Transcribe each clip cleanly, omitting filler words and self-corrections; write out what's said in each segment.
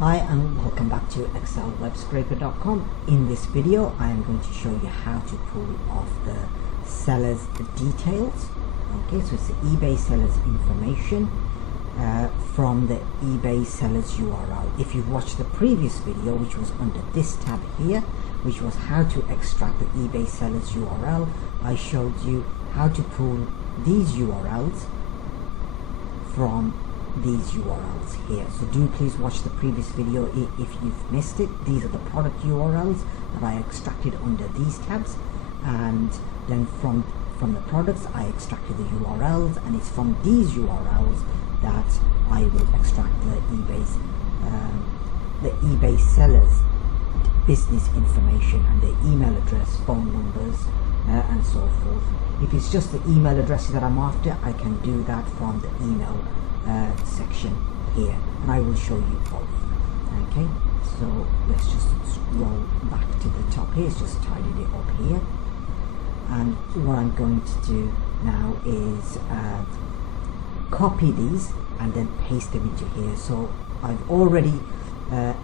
Hi and welcome back to excelwebscraper.com. In this video I am going to show you how to pull off the seller's details. Okay, so it's the eBay seller's information from the eBay seller's URL. If you've watched the previous video, which was under this tab here, which was how to extract the eBay seller's URL, I showed you how to pull these URLs from these URLs here. So do please watch the previous video if you've missed it. These are the product URLs that I extracted under these tabs, and then from the products I extracted the URLs, and it's from these URLs that I will extract the eBay sellers business information and their email address, phone numbers, and so forth. If it's just the email addresses that I'm after, I can do that from the email section here, and I will show you both. Okay, so let's just scroll back to the top here. It's just tidied it up here, and what I'm going to do now is copy these and then paste them into here. So I've already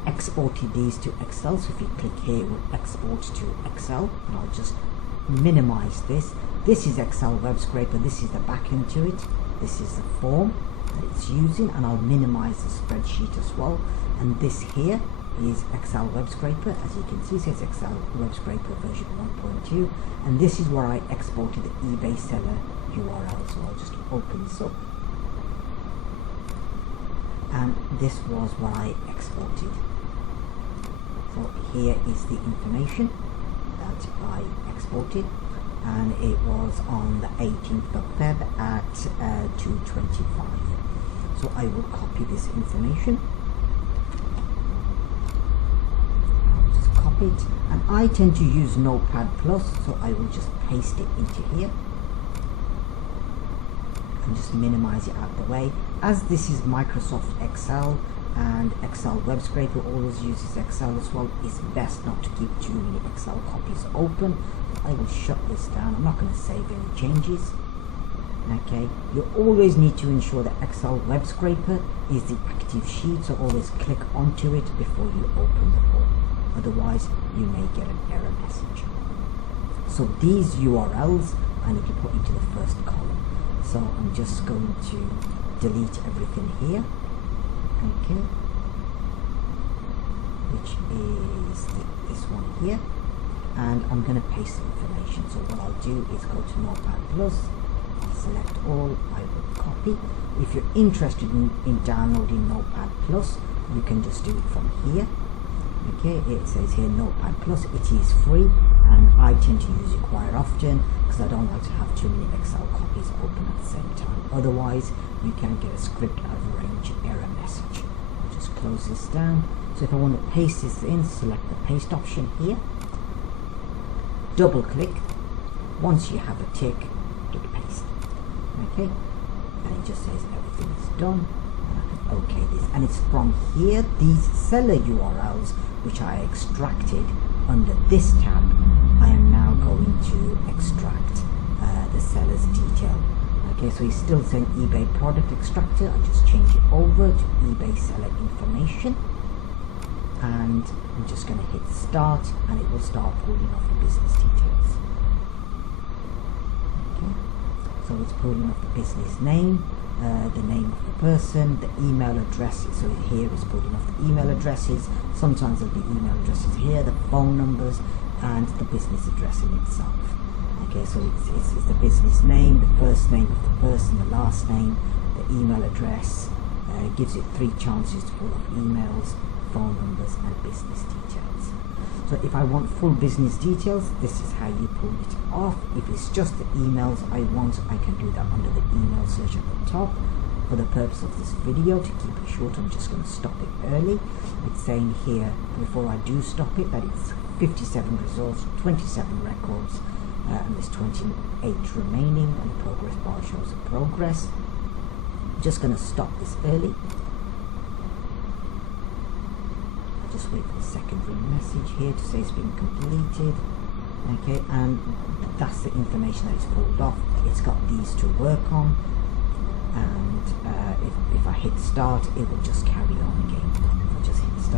exported these to Excel, so if you click here it will export to Excel, and I'll just minimize this. This is Excel Web Scraper, this is the backend to it, this is the form that it's using, and I'll minimize the spreadsheet as well. And this here is Excel Web Scraper, as you can see it says Excel Web Scraper version 1.2, and this is where I exported the eBay seller URL. So I'll just open this up, and this was what I exported. So here is the information that I exported, and it was on the 18th of Feb at 2:25. So I will copy this information. I'll just copy it, and I tend to use Notepad+, so I will just paste it into here and just minimize it out of the way. As this is Microsoft Excel and Excel Web Scraper always uses Excel as well, it's best not to keep too many Excel copies open. I will shut this down. I'm not going to save any changes. Okay, you always need to ensure that Excel Web Scraper is the active sheet, so always click onto it before you open the form, otherwise you may get an error message. So these URLs I need to put into the first column, so I'm just going to delete everything here, okay, which is this one here, and I'm going to paste the information. So what I'll do is go to Notepad+, I'll select all, I will copy. If you're interested in downloading Notepad+, you can just do it from here. Okay, it says here Notepad+, it is free, and I tend to use it quite often because I don't like to have too many Excel copies open at the same time. Otherwise, you can get a script out of range error message. I'll just close this down. So if I want to paste this in, select the paste option here, double click. Once you have a tick, hit paste. Okay, and it just says everything is done, and I can OK this, and it's from here, these seller URLs which I extracted under this tab, I am now going to extract the seller's detail. Okay, so it's still saying eBay product extractor. I just change it over to eBay seller information, and I'm just going to hit start, and it will start pulling off the business details. Okay, so it's pulling off the business name, the name of the person, the email address. So here it's pulling off the email addresses. Sometimes there'll be email addresses here, the phone numbers, and the business address in itself. Okay, so it's the business name, the first name of the person, the last name, the email address. Gives it 3 chances to pull off emails, phone numbers, and business details. So if I want full business details, this is how you pull it off. If it's just the emails I want, I can do that under the email search at the top. For the purpose of this video, to keep it short, I'm just going to stop it early. It's saying here, before I do stop it, that it's 57 results, 27 records, and there's 28 remaining, and the progress bar shows the progress. I'm just going to stop this early. Just wait for the secondary message here to say it's been completed. Okay, and that's the information that it's pulled off. It's got these to work on, and if I hit start, it will just carry on again. If I just hit start,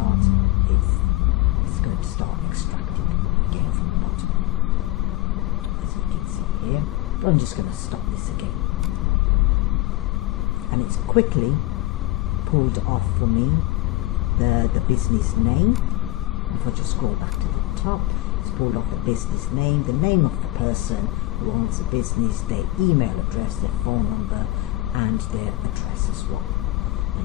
So I'm just going to stop this again, and it's quickly pulled off for me the business name. If I just scroll back to the top, it's pulled off the business name, the name of the person who owns the business, their email address, their phone number, and their address as well.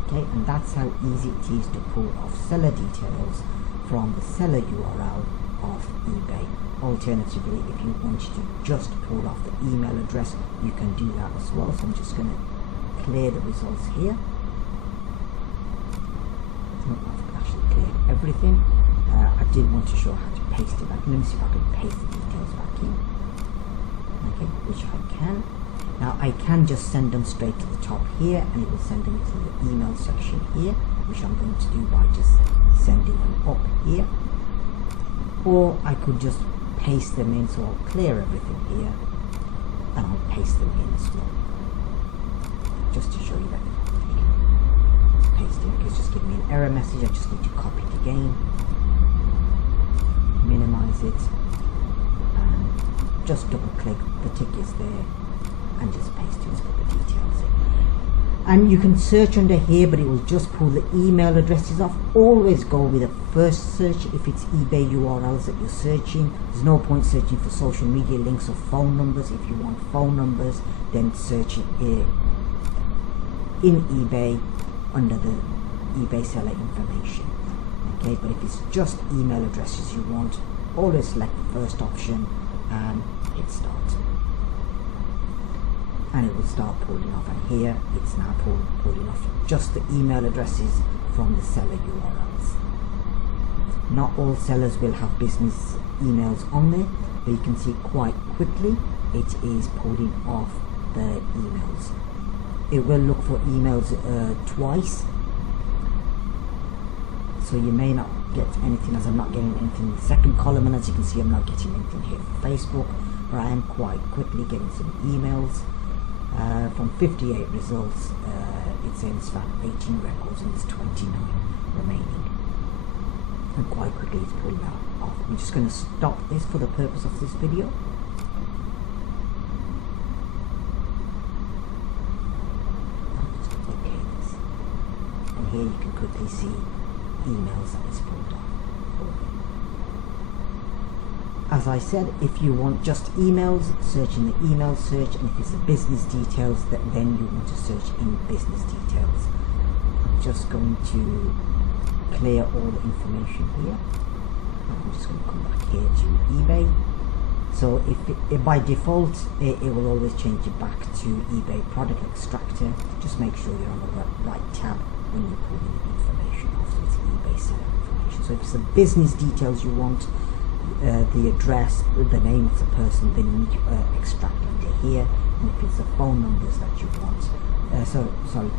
Okay, and that's how easy it is to pull off seller details from the seller URL of eBay. Alternatively, if you want to just pull off the email address, you can do that as well. So I'm just going to clear the results here. I've actually cleared everything. I did want to show how to paste it back. Let me see if I can paste the details back in. Okay, which I can. Now I can just send them straight to the top here, and it will send them to the email section here, which I'm going to do by just sending them up here. Or I could just paste them in, so I'll clear everything here and I'll paste them in as well, just to show you that. Paste it, it's just giving me an error message. I just need to copy it again, minimize it, and just double click, the tick is there, and just paste it, just put the details in. And you can search under here, but it will just pull the email addresses off. Always go with a first search if it's eBay URLs that you're searching. There's no point searching for social media links or phone numbers. If you want phone numbers, then search it in eBay under the eBay seller information. Okay, but if it's just email addresses you want, always select the first option and hit start. And it will start pulling off, and here it's now pulling off just the email addresses from the seller URLs. Not all sellers will have business emails on there, but you can see quite quickly it is pulling off the emails. It will look for emails twice, so you may not get anything, as I'm not getting anything in the second column, and as you can see I'm not getting anything here for Facebook, but I am quite quickly getting some emails. From 58 results, it says found 18 records and there's 29 remaining. And quite quickly it's pulling that off. I'm just going to stop this for the purpose of this video. Okay, this. And here you can quickly see emails that is pulled off. As I said, if you want just emails, search in the email search, and if it's the business details, then you want to search in business details. I'm just going to clear all the information here. I'm just going to come back here to eBay. So if by default it will always change it back to eBay product extractor. Just make sure you're on the right tab when you're pulling the information off. So it's eBay seller information. So if it's the business details you want, the address, the name of the person, then you need to extract under here. And if it's the phone numbers that you want,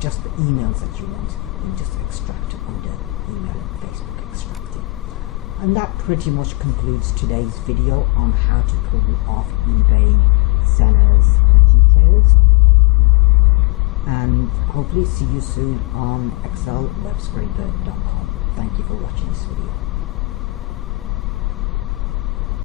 just the emails that you want, then just extract under email and Facebook extracting. And that pretty much concludes today's video on how to pull off eBay sellers details. And hopefully see you soon on excelwebscraper.com. Thank you for watching this video.